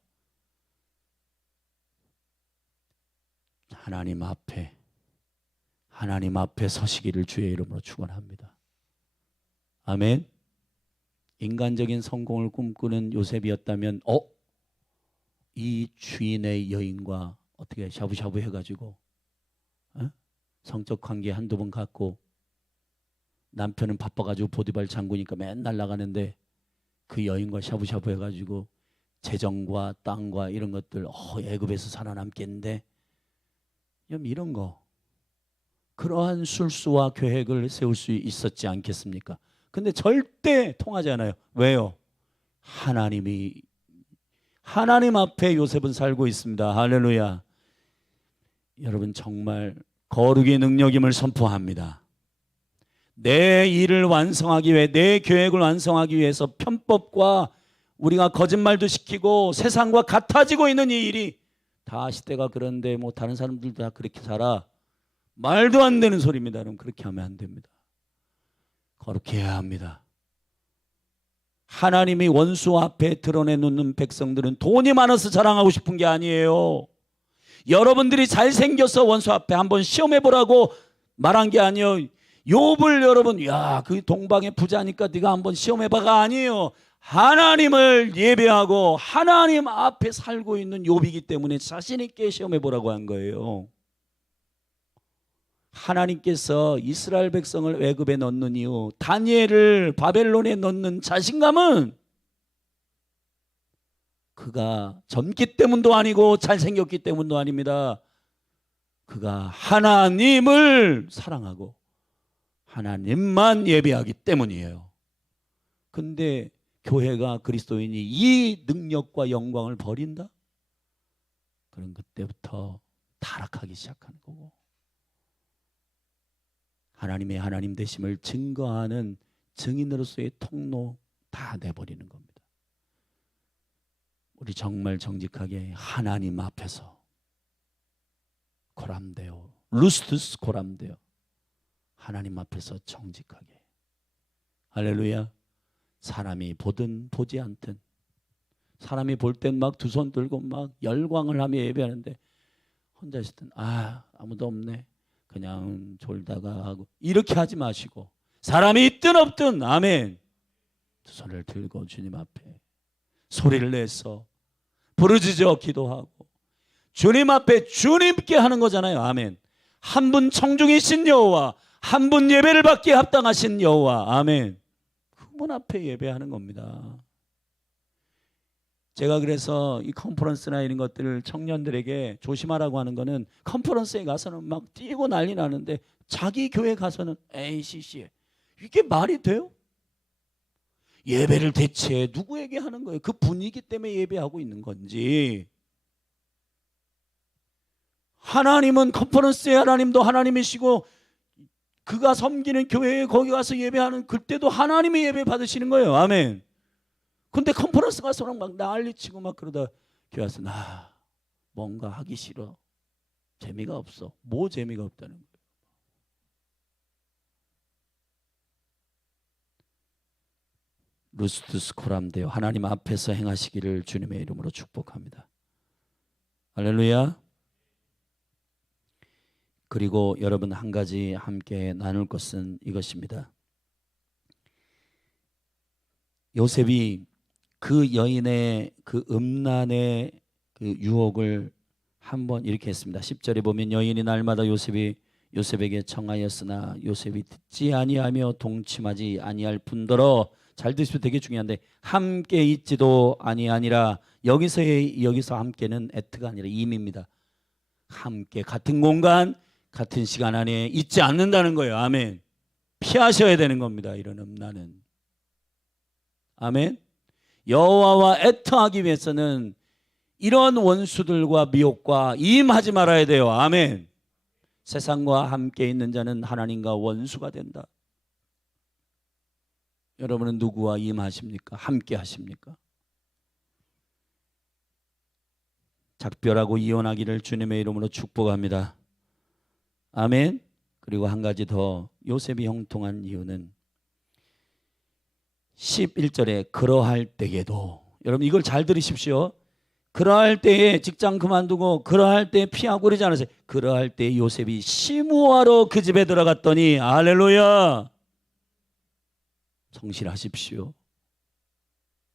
하나님 앞에 서시기를 주의 이름으로 축원합니다. 아멘. 인간적인 성공을 꿈꾸는 요셉이었다면 이 주인의 여인과 어떻게 샤브샤브 해가지고 성적 관계 한두 번 갖고, 남편은 바빠가지고 보디발 장구니까 맨날 나가는데 그 여인과 샤브샤브 해가지고 재정과 땅과 이런 것들, 애굽에서 살아남겠는데, 이런 거, 그러한 술수와 계획을 세울 수 있었지 않겠습니까? 근데 절대 통하지 않아요. 왜요? 하나님 앞에 요셉은 살고 있습니다. 할렐루야. 여러분, 정말 거룩의 능력임을 선포합니다. 내 일을 완성하기 위해, 내 계획을 완성하기 위해서 편법과 우리가 거짓말도 시키고 세상과 같아지고 있는 이 일이, 다 시대가 그런데 뭐 다른 사람들도 다 그렇게 살아, 말도 안 되는 소리입니다. 여러분, 그렇게 하면 안 됩니다. 거룩히 해야 합니다. 하나님이 원수 앞에 드러내놓는 백성들은 돈이 많아서 자랑하고 싶은 게 아니에요. 여러분들이 잘생겨서 원수 앞에 한번 시험해보라고 말한 게 아니에요. 욥을 여러분, 야, 그 동방의 부자니까 네가 한번 시험해봐가 아니에요. 하나님을 예배하고 하나님 앞에 살고 있는 욥이기 때문에 자신 있게 시험해보라고 한 거예요. 하나님께서 이스라엘 백성을 애굽에 넣는 이유, 다니엘을 바벨론에 넣는 자신감은 그가 젊기 때문도 아니고 잘생겼기 때문도 아닙니다. 그가 하나님을 사랑하고 하나님만 예배하기 때문이에요. 근데 교회가, 그리스도인이 이 능력과 영광을 버린다? 그럼 그때부터 타락하기 시작하는 거고, 하나님의 하나님 되심을 증거하는 증인으로서의 통로 다 내버리는 겁니다. 우리 정말 정직하게 하나님 앞에서 고람되어, 루스투스 고람되어 하나님 앞에서 정직하게, 할렐루야. 사람이 보든 보지 않든, 사람이 볼 땐 막 두 손 들고 막 열광을 하며 예배하는데 혼자 있을 땐 아무도 없네, 그냥 졸다가 하고, 이렇게 하지 마시고, 사람이 있든 없든 아멘, 두 손을 들고 주님 앞에 소리를 내서 부르짖어 기도하고 주님 앞에 주님께 하는 거잖아요. 아멘. 한 분 청중이신 여호와, 한 분 예배를 받기에 합당하신 여호와, 아멘. 그분 앞에 예배하는 겁니다. 제가 그래서 이 컨퍼런스나 이런 것들을 청년들에게 조심하라고 하는 거는, 컨퍼런스에 가서는 막 뛰고 난리 나는데 자기 교회 가서는 ACC, 이게 말이 돼요? 예배를 대체 누구에게 하는 거예요? 그 분위기 때문에 예배하고 있는 건지. 하나님은, 컨퍼런스의 하나님도 하나님이시고, 그가 섬기는 교회에 거기 가서 예배하는 그때도 하나님의 예배 받으시는 거예요. 아멘. 근데 컨퍼런스 가서 막 난리치고 막 그러다 교회 와서 뭔가 하기 싫어, 재미가 없어. 뭐 재미가 없다는 거예요? 루스투스 코람데오, 하나님 앞에서 행하시기를 주님의 이름으로 축복합니다. 할렐루야. 그리고 여러분, 한 가지 함께 나눌 것은 이것입니다. 요셉이 그 여인의 그 음란의 그 유혹을 한번 이렇게 했습니다. 10절에 보면, 여인이 날마다 요셉에게 청하였으나 요셉이 듣지 아니하며 동침하지 아니할 뿐더러, 잘 드시면 되게 중요한데, 함께 있지도 아니하니라. 여기서 함께는 에트가 아니라 임입니다. 함께 같은 공간, 같은 시간 안에 있지 않는다는 거예요. 아멘. 피하셔야 되는 겁니다, 이런 음란은. 아멘. 여호와와 애통하기 위해서는 이런 원수들과 미혹과 임하지 말아야 돼요. 아멘. 세상과 함께 있는 자는 하나님과 원수가 된다. 여러분은 누구와 임하십니까? 함께 하십니까? 작별하고 이혼하기를 주님의 이름으로 축복합니다. 아멘. 그리고 한 가지 더, 요셉이 형통한 이유는 11절에 그러할 때에도, 여러분 이걸 잘 들으십시오. 그러할 때에 직장 그만두고 그러할 때에 피하고 그러지 않았어요. 그러할 때에 요셉이 시무하러 그 집에 들어갔더니, 할렐루야, 성실하십시오.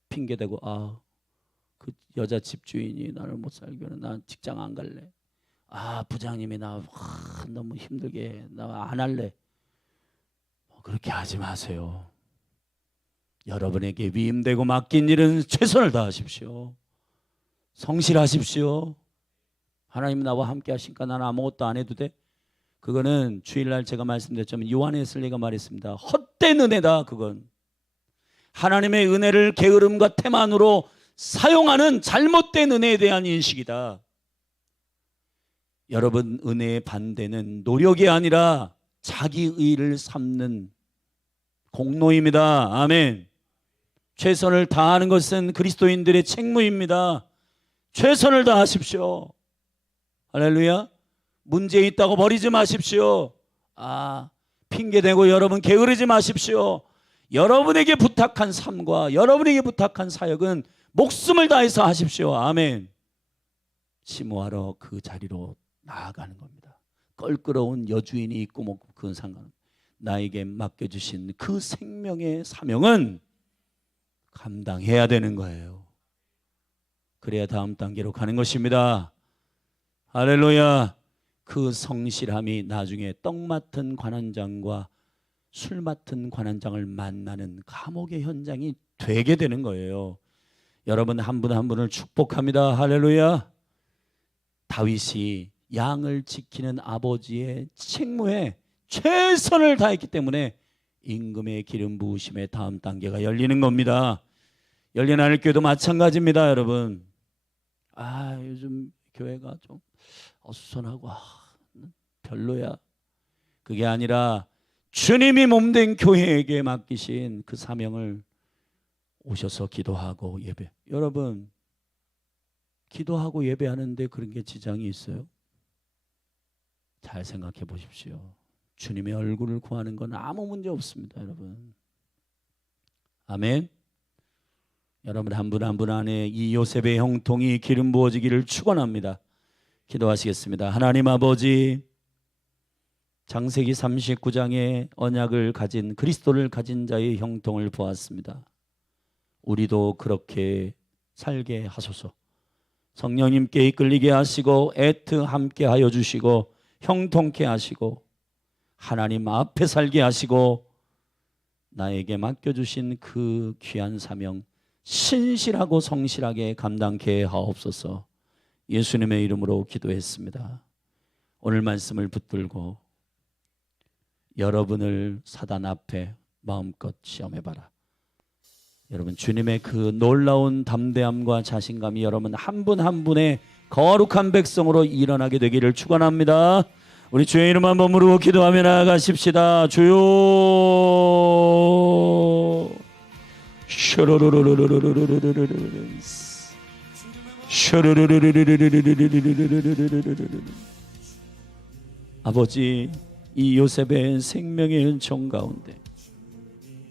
핑계대고 그 여자 집주인이 나를 못 살게 하는, 난 직장 안 갈래. 부장님이 나 너무 힘들게 해, 나 안 할래. 그렇게 하지 마세요. 여러분에게 위임되고 맡긴 일은 최선을 다하십시오. 성실하십시오. 하나님 나와 함께 하시니까 나는 아무것도 안 해도 돼. 그거는 주일날 제가 말씀드렸지만 요한의 슬리가 말했습니다. 헛된 은혜다. 그건 하나님의 은혜를 게으름과 태만으로 사용하는 잘못된 은혜에 대한 인식이다. 여러분, 은혜의 반대는 노력이 아니라 자기의를 삼는 공로입니다. 아멘. 최선을 다하는 것은 그리스도인들의 책무입니다. 최선을 다하십시오. 할렐루야. 문제 있다고 버리지 마십시오. 핑계대고 여러분 게으르지 마십시오. 여러분에게 부탁한 삶과 여러분에게 부탁한 사역은 목숨을 다해서 하십시오. 아멘. 심호하러 그 자리로 나아가는 겁니다. 껄끄러운 여주인이 있고 뭐 그건 상관없습니다. 나에게 맡겨주신 그 생명의 사명은 감당해야 되는 거예요. 그래야 다음 단계로 가는 것입니다. 할렐루야. 그 성실함이 나중에 떡 맡은 관원장과 술 맡은 관원장을 만나는 감옥의 현장이 되게 되는 거예요. 여러분 한 분 한 분을 축복합니다. 할렐루야. 다윗이 양을 지키는 아버지의 책무에 최선을 다했기 때문에 임금의 기름 부으심의 다음 단계가 열리는 겁니다. 열린 하늘교회도 마찬가지입니다. 여러분, 요즘 교회가 좀 어수선하고 별로야. 그게 아니라 주님이 몸된 교회에게 맡기신 그 사명을 오셔서 기도하고 예배. 여러분, 기도하고 예배하는데 그런 게 지장이 있어요? 잘 생각해 보십시오. 주님의 얼굴을 구하는 건 아무 문제 없습니다. 여러분, 아멘. 여러분 한 분 한 분 안에 이 요셉의 형통이 기름 부어지기를 축원합니다. 기도하시겠습니다. 하나님 아버지, 창세기 39장의 언약을 가진 그리스도를 가진 자의 형통을 보았습니다. 우리도 그렇게 살게 하소서. 성령님께 이끌리게 하시고 애트 함께 하여 주시고 형통케 하시고 하나님 앞에 살게 하시고 나에게 맡겨주신 그 귀한 사명 신실하고 성실하게 감당케 하옵소서. 예수님의 이름으로 기도했습니다. 오늘 말씀을 붙들고 여러분을 사단 앞에 마음껏 시험해봐라. 여러분, 주님의 그 놀라운 담대함과 자신감이 여러분 한 분 한 분의 거룩한 백성으로 일어나게 되기를 축원합니다. 우리 주의 이름 한번 부르고 기도하며 나아가십시다. 주여. 아버지, 이 요셉의 생명의 은총 가운데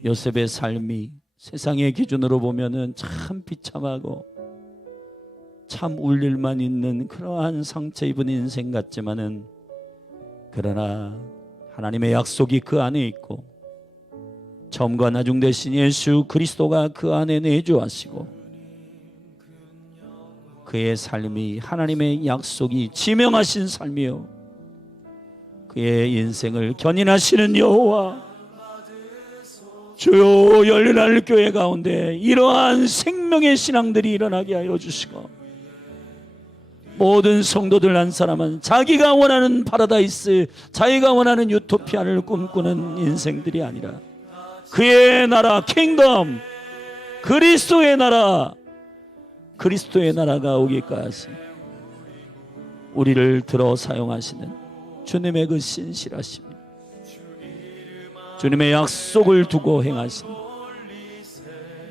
요셉의 삶이 세상의 기준으로 보면은 참 비참하고 참 울릴만 있는 그러한 상처 입은 인생 같지만은, 그러나 하나님의 약속이 그 안에 있고 처음과 나중 되신 예수 그리스도가 그 안에 내주하시고 그의 삶이 하나님의 약속이 지명하신 삶이요, 그의 인생을 견인하시는 여호와 주여, 열린 하늘 교회 가운데 이러한 생명의 신앙들이 일어나게 하여 주시고 모든 성도들 한 사람은 자기가 원하는 파라다이스, 자기가 원하는 유토피아를 꿈꾸는 인생들이 아니라 그의 나라, 킹덤, 그리스도의 나라, 그리스도의 나라가 오기까지 우리를 들어 사용하시는 주님의 그 신실하심, 주님의 약속을 두고 행하신,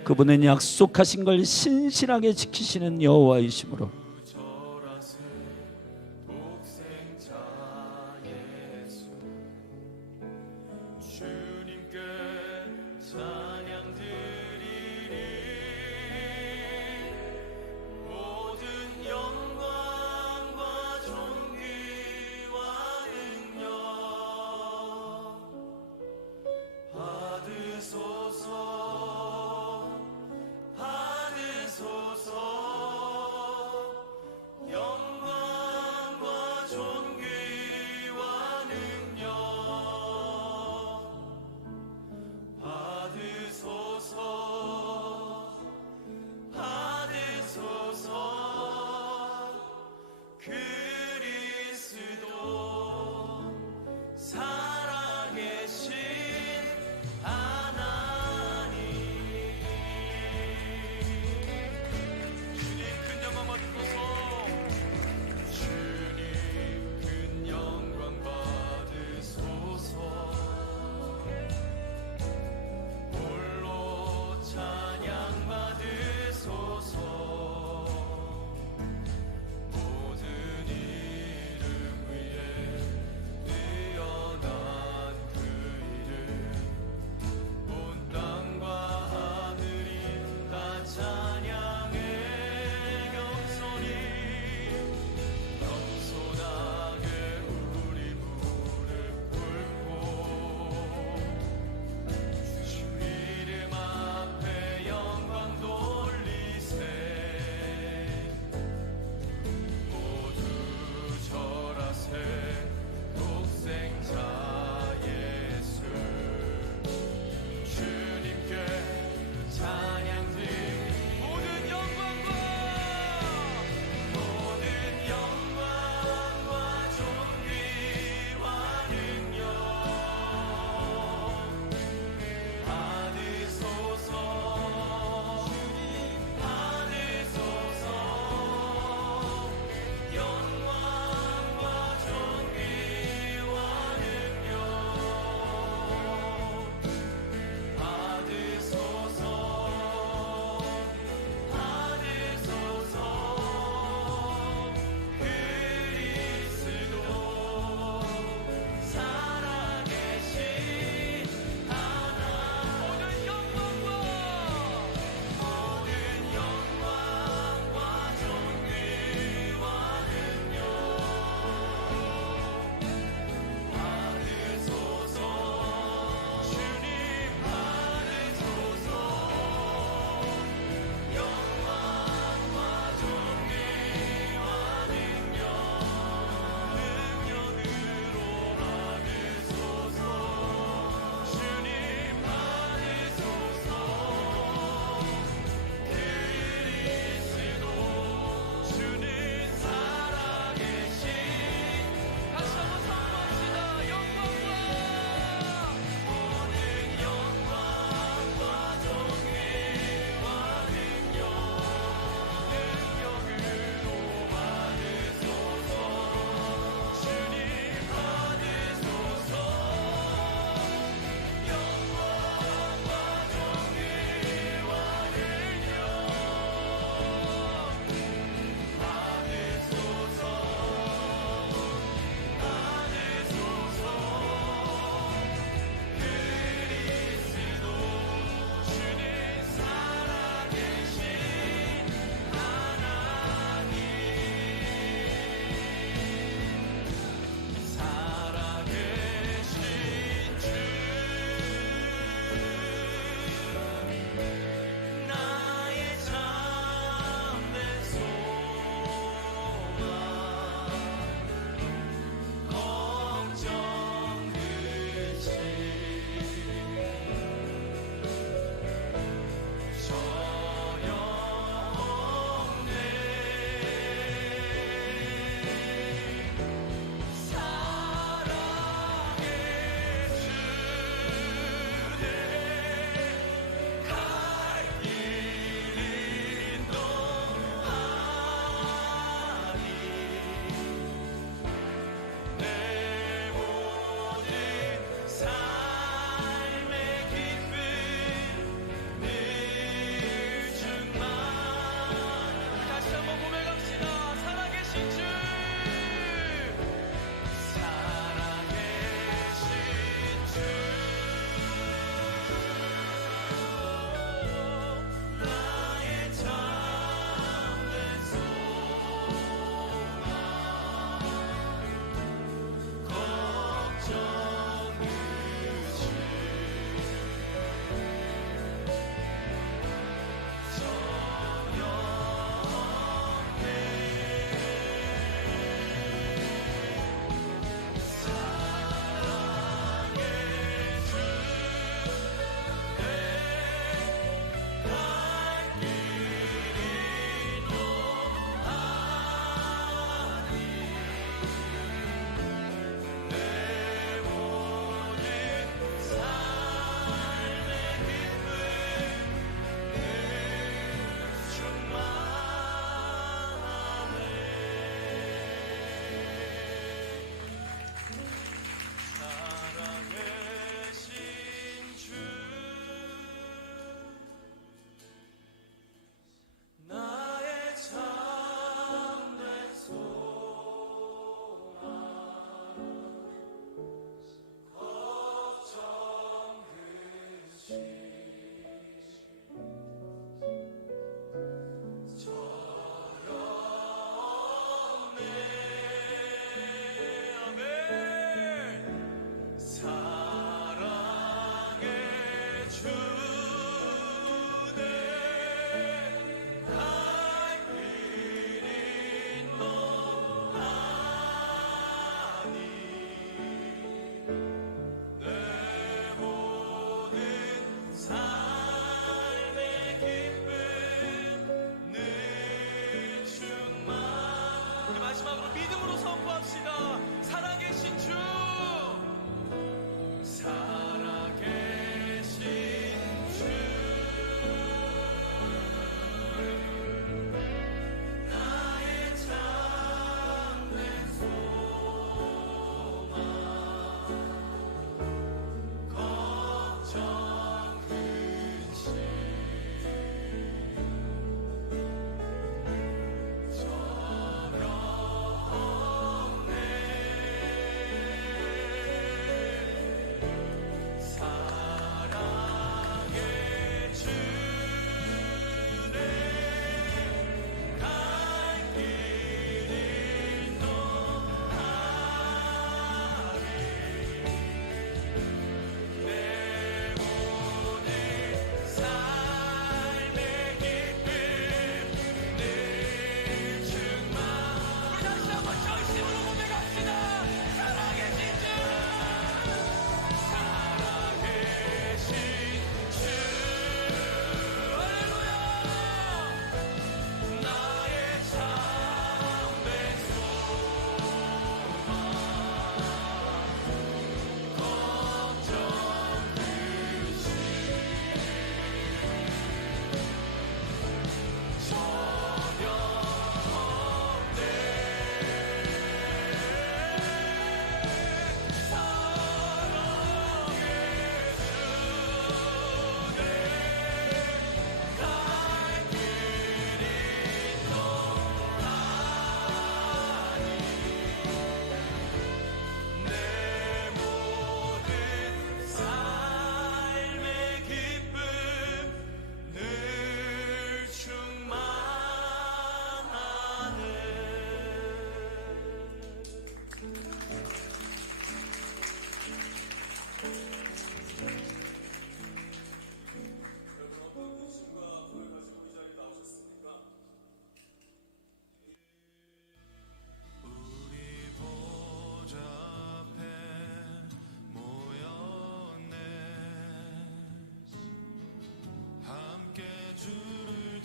그분은 약속하신 걸 신실하게 지키시는 여호와이시므로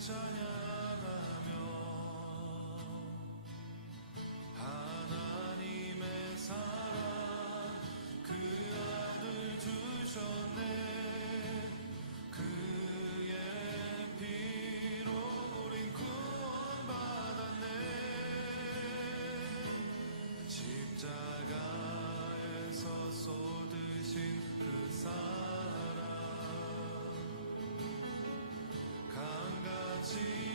찬양하며 하나님의 사랑 그 아들 주셨네. 그의 피로 우린 구원받았네. 십자가에서 쏟으신 그 사랑 강같이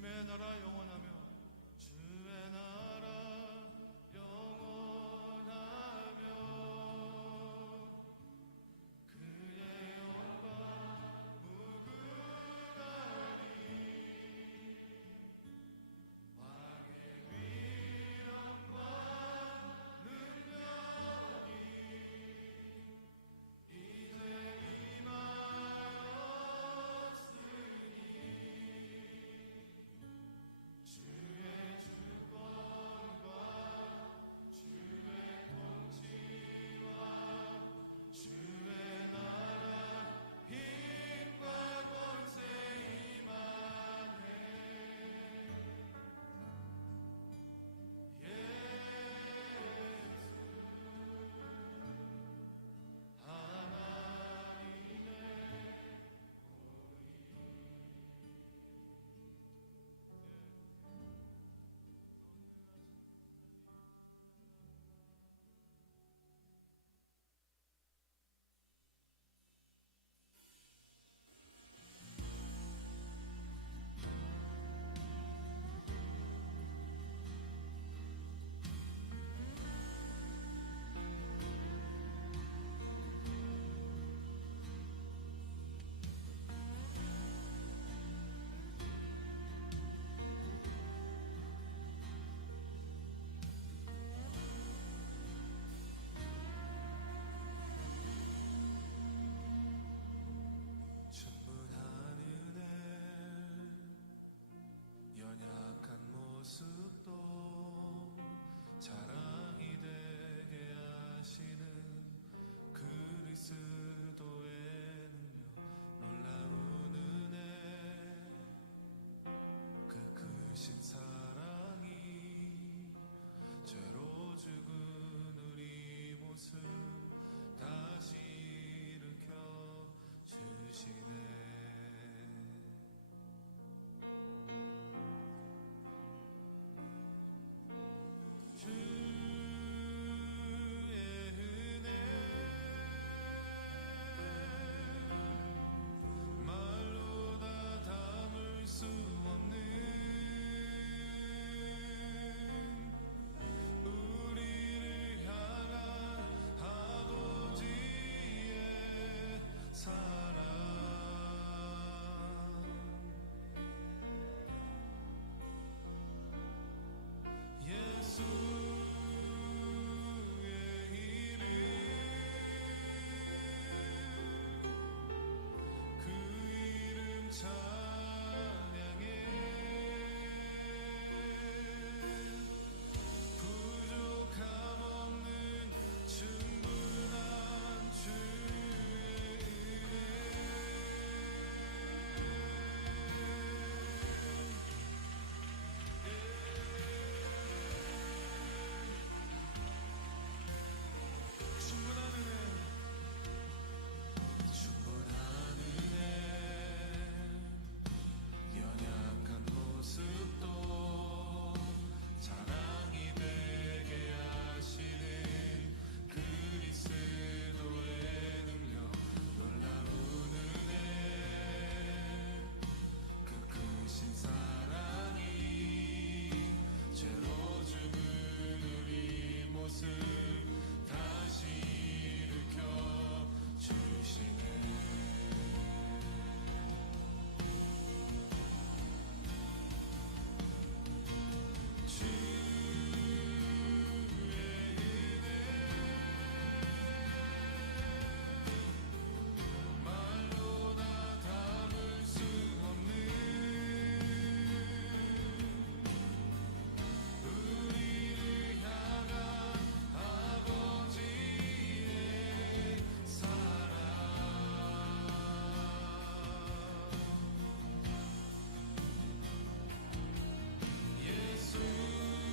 하나님의 나라 영원하시니